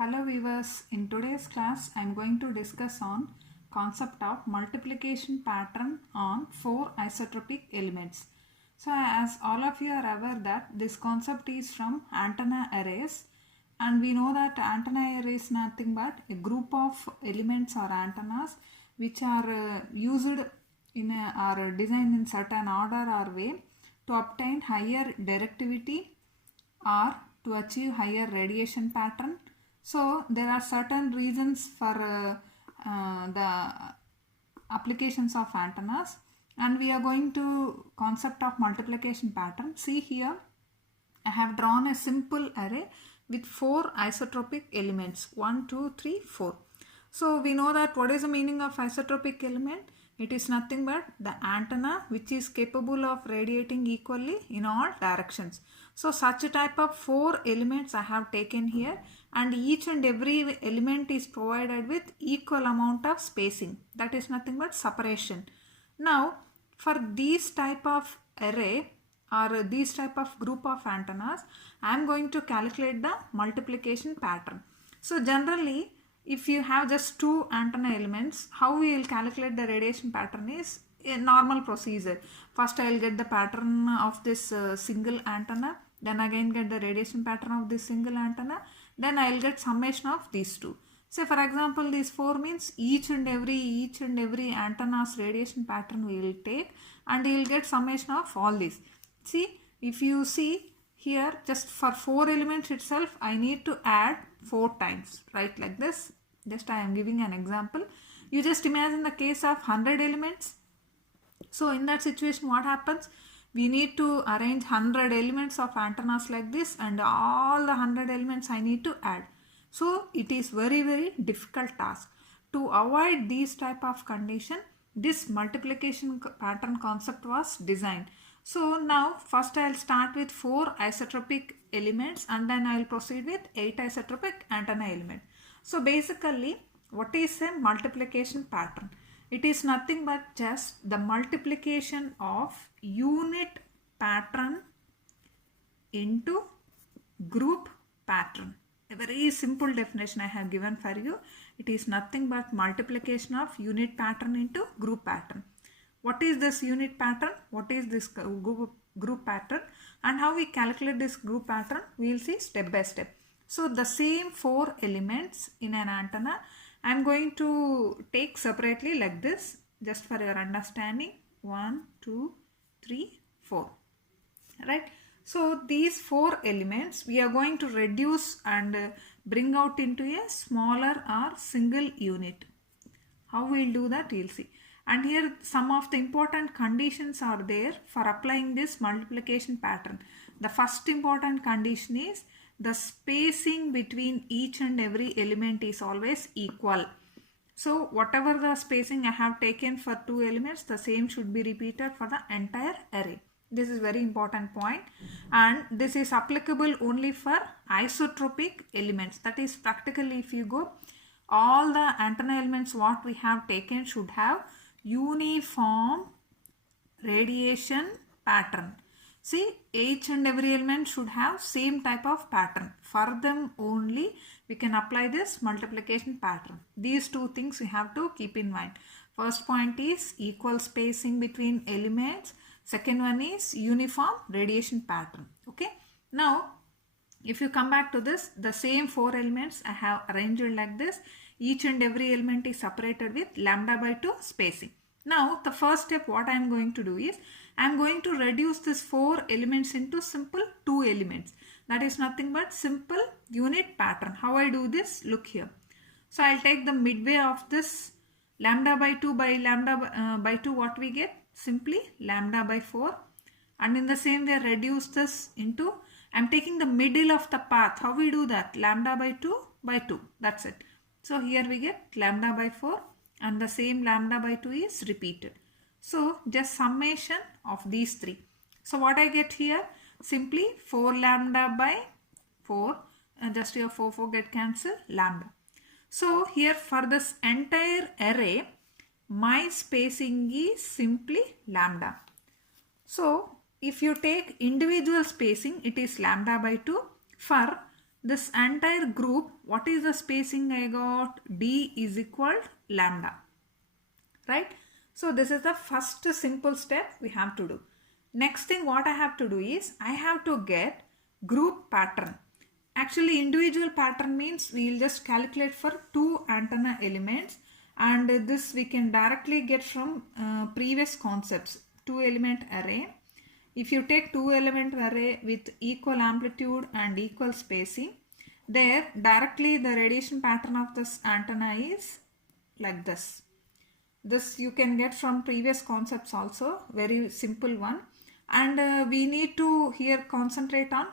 Hello viewers, in today's class I am going to discuss on concept of multiplication pattern on 4 isotropic elements. So as all of you are aware that this concept is from antenna arrays, and we know that antenna array is nothing but a group of elements or antennas which are used in or designed in certain order or way to obtain higher directivity or to achieve higher radiation pattern. So there are certain reasons for the applications of antennas, and we are going to concept of multiplication pattern. See here, I have drawn a simple array with 4 isotropic elements, 1, 2, 3, 4. So we know that what is the meaning of isotropic element? It is nothing but the antenna which is capable of radiating equally in all directions. So such a type of 4 elements I have taken here, and each and every element is provided with equal amount of spacing. That is nothing but separation. Now for these type of array or these type of group of antennas, I am going to calculate the multiplication pattern. So generally, if you have just 2 antenna elements, how we will calculate the radiation pattern is a normal procedure. First I will get the pattern of this single antenna, then again get the radiation pattern of this single antenna, then I will get summation of these two. Say for example, these 4 means each and every antenna's radiation pattern we will take, and you will get summation of all these. See, if you see here, just for 4 elements itself I need to add 4 times, right? Like this. Just I am giving an example. You just imagine the case of 100 elements. So in that situation what happens? We need to arrange 100 elements of antennas like this, and all the 100 elements I need to add. So it is very difficult task. To avoid these type of condition, this multiplication pattern concept was designed. So now first I will start with 4 isotropic elements, and then I will proceed with 8 isotropic antenna element. So basically, what is a multiplication pattern? It is nothing but just the multiplication of unit pattern into group pattern. A very simple definition I have given for you. It is nothing but multiplication of unit pattern into group pattern. What is this unit pattern? What is this group pattern? And how we calculate this group pattern? We will see step by step. So the same 4 elements in an antenna I am going to take separately like this, just for your understanding. 1, 2, 3, 4. Right? So these 4 elements we are going to reduce and bring out into a smaller or single unit. How we will do that, we will see. And here some of the important conditions are there for applying this multiplication pattern. The first important condition is the spacing between each and every element is always equal. So whatever the spacing I have taken for 2 elements, the same should be repeated for the entire array. This is very important point, and this is applicable only for isotropic elements. That is, practically if you go, all the antenna elements what we have taken should have uniform radiation pattern. See, each and every element should have same type of pattern. For them only we can apply this multiplication pattern. These 2 things we have to keep in mind. First point is equal spacing between elements. Second one is uniform radiation pattern. Okay. Now, if you come back to this, the same 4 elements I have arranged like this. Each and every element is separated with lambda by 2 spacing. Now, the first step what I am going to do is, I am going to reduce this 4 elements into simple 2 elements. That is nothing but simple unit pattern. How I do this? Look here. So I will take the midway of this lambda by 2 by lambda by 2, what we get? Simply lambda by 4. And in the same way reduce this into, I am taking the middle of the path. How we do that? Lambda by 2 by 2. That's it. So here we get lambda by 4, and the same lambda by 2 is repeated. So just summation of these 3. So what I get here? Simply 4 lambda by 4, just here 4 get cancelled, lambda. So here for this entire array, my spacing is simply lambda. So if you take individual spacing, it is lambda by 2. For this entire group, what is the spacing I got? D is equal lambda, right? So this is the first simple step we have to do. Next thing what I have to do is I have to get group pattern. Actually individual pattern means we will just calculate for two antenna elements, and this we can directly get from previous concepts. Two element array. If you take two element array with equal amplitude and equal spacing, there directly the radiation pattern of this antenna is like this. This you can get from previous concepts also, very simple one. And we need to here concentrate on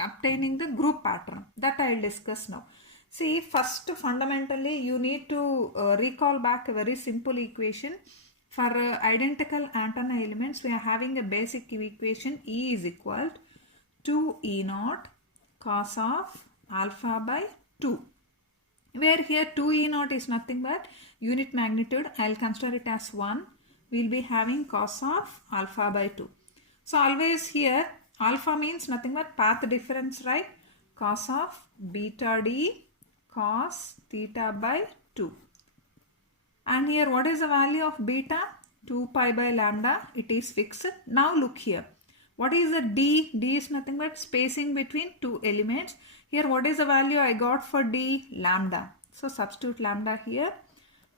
obtaining the group pattern, that I will discuss now. See, first fundamentally you need to recall back a very simple equation. For identical antenna elements, we are having a basic equation. E is equal to E naught cos of alpha by 2. Where here 2E naught is nothing but unit magnitude. I will consider it as 1. We will be having cos of alpha by 2. So always here alpha means nothing but path difference, right? Cos of beta d cos theta by 2. And here what is the value of beta? 2 pi by lambda. It is fixed. Now look here. What is the d? D is nothing but spacing between two elements. Here what is the value I got for d? Lambda. So substitute lambda here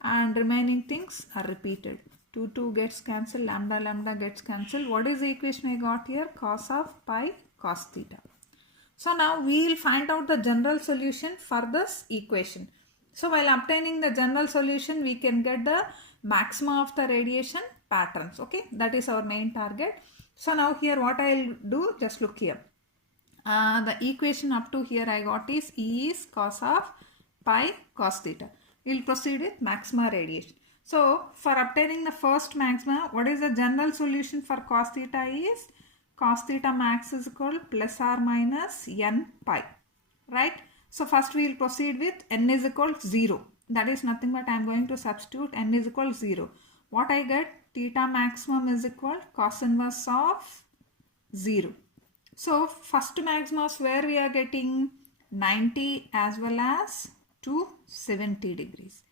and remaining things are repeated. 2 gets cancelled, lambda gets cancelled. What is the equation I got here? Cos of pi cos theta. So now we will find out the general solution for this equation. So while obtaining the general solution, we can get the maxima of the radiation patterns. Okay, that is our main target. So now here what I will do, just look here. The equation up to here I got is E is cos of pi cos theta. We will proceed with maxima radiation. So for obtaining the first maxima, what is the general solution for cos theta is cos theta max is equal plus or minus n pi, right? So first we will proceed with n is equal to 0. That is nothing but I am going to substitute n is equal to 0. What I get? Theta maximum is equal cos inverse of 0. So first maximus where we are getting 90 as well as 270 degrees.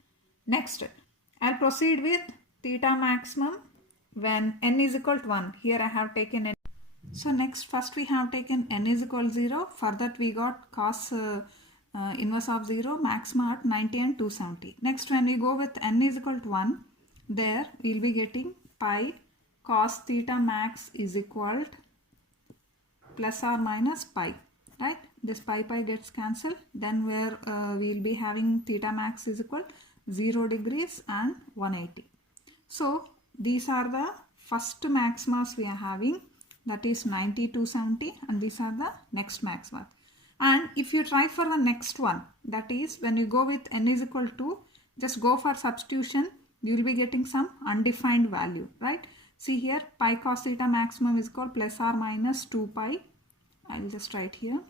Next, I'll proceed with theta maximum when n is equal to 1. Here I have taken n. So next, first we have taken n is equal to 0. For that we got cos inverse of 0, maxima at 90 and 270. Next, when we go with n is equal to 1, there we will be getting pi cos theta max is equal to plus or minus pi, right? This pi gets cancelled. Then where we will be having theta max is equal 0 degrees and 180. So these are the first maximas we are having, that is 90, 270, and these are the next maxima. And if you try for the next one, that is when you go with n is equal to, just go for substitution, you will be getting some undefined value, right? See here, pi cos theta maximum is equal plus or minus 2 pi. I will just write here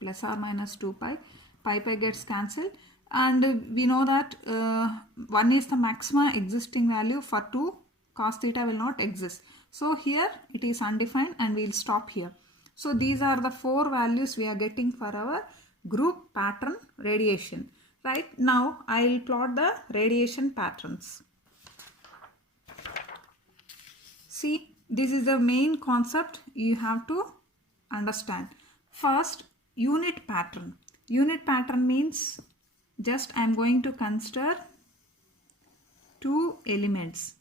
plus or minus 2 pi. Pi gets cancelled, and we know that 1 is the maxima existing value. For 2, cos theta will not exist. So here it is undefined and we will stop here. So these are the 4 values we are getting for our group pattern radiation. Right now I will plot the radiation patterns. See, this is the main concept you have to understand. First, unit pattern. Unit pattern means just I am going to consider 2 elements,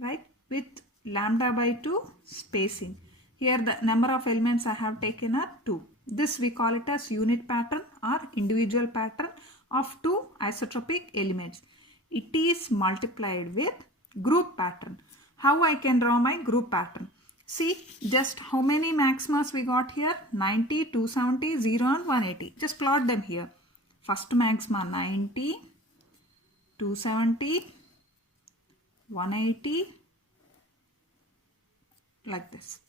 right, with lambda by 2 spacing. Here the number of elements I have taken are 2. This we call it as unit pattern or individual pattern of 2 isotropic elements. It is multiplied with group pattern. How I can draw my group pattern? See, just how many maximas we got here? 90, 270, 0 and 180. Just plot them here. First maxima 90, 270, 180, like this,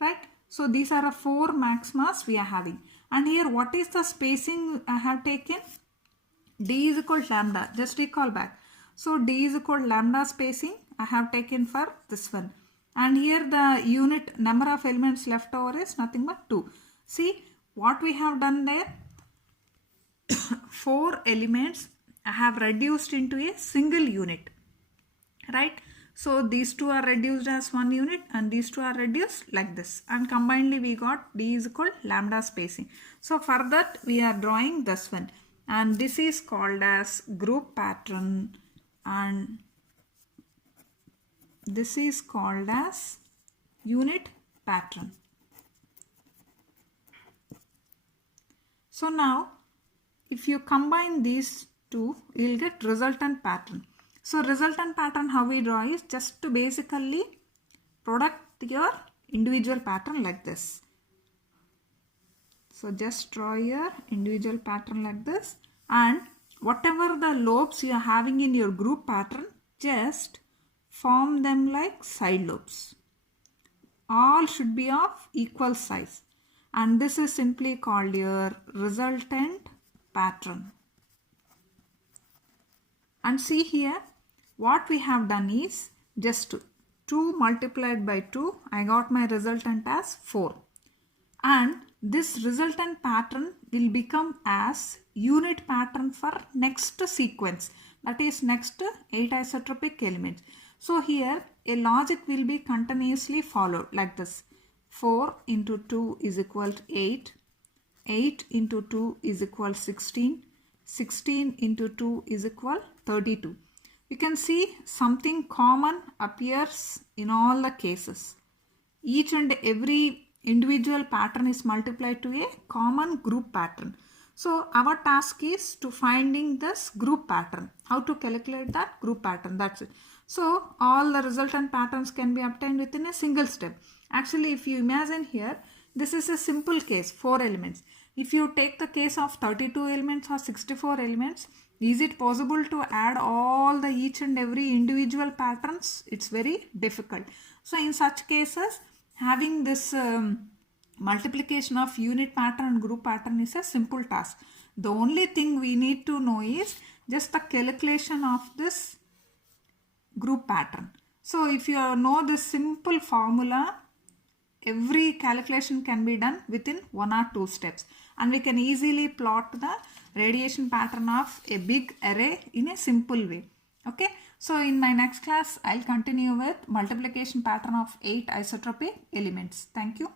right? So these are the 4 maximas we are having. And here what is the spacing I have taken? D is equal to lambda. Just recall back. So D is equal to lambda spacing I have taken for this one. And here the unit number of elements left over is nothing but 2. See, what we have done there? 4 elements I have reduced into a single unit, right? So these two are reduced as one unit and these two are reduced like this, and combinedly we got D is equal lambda spacing. So for that we are drawing this one, and this is called as group pattern, and this is called as unit pattern. So now if you combine these two, you will get resultant pattern. So resultant pattern, how we draw is just to basically product your individual pattern like this. So just draw your individual pattern like this, and whatever the lobes you are having in your group pattern, just form them like side lobes. All should be of equal size, and this is simply called your resultant pattern. And see here, what we have done is just 2 multiplied by 2, I got my resultant as 4. And this resultant pattern will become as unit pattern for next sequence, that is next 8 isotropic elements. So here a logic will be continuously followed like this. 4 into 2 is equal to 8. 8 into 2 is equal to 16. 16 into 2 is equal to 32. You can see something common appears in all the cases. Each and every individual pattern is multiplied to a common group pattern. So our task is to finding this group pattern. How to calculate that group pattern, that's it. So all the resultant patterns can be obtained within a single step. Actually, if you imagine here, this is a simple case, 4 elements. If you take the case of 32 elements or 64 elements, is it possible to add all the each and every individual patterns? It's very difficult. So in such cases, having this multiplication of unit pattern and group pattern is a simple task. The only thing we need to know is just the calculation of this group pattern. So if you know this simple formula, every calculation can be done within 1 or 2 steps, and we can easily plot the radiation pattern of a big array in a simple way. Okay, so in my next class I'll continue with multiplication pattern of 8 isotropic elements. Thank you.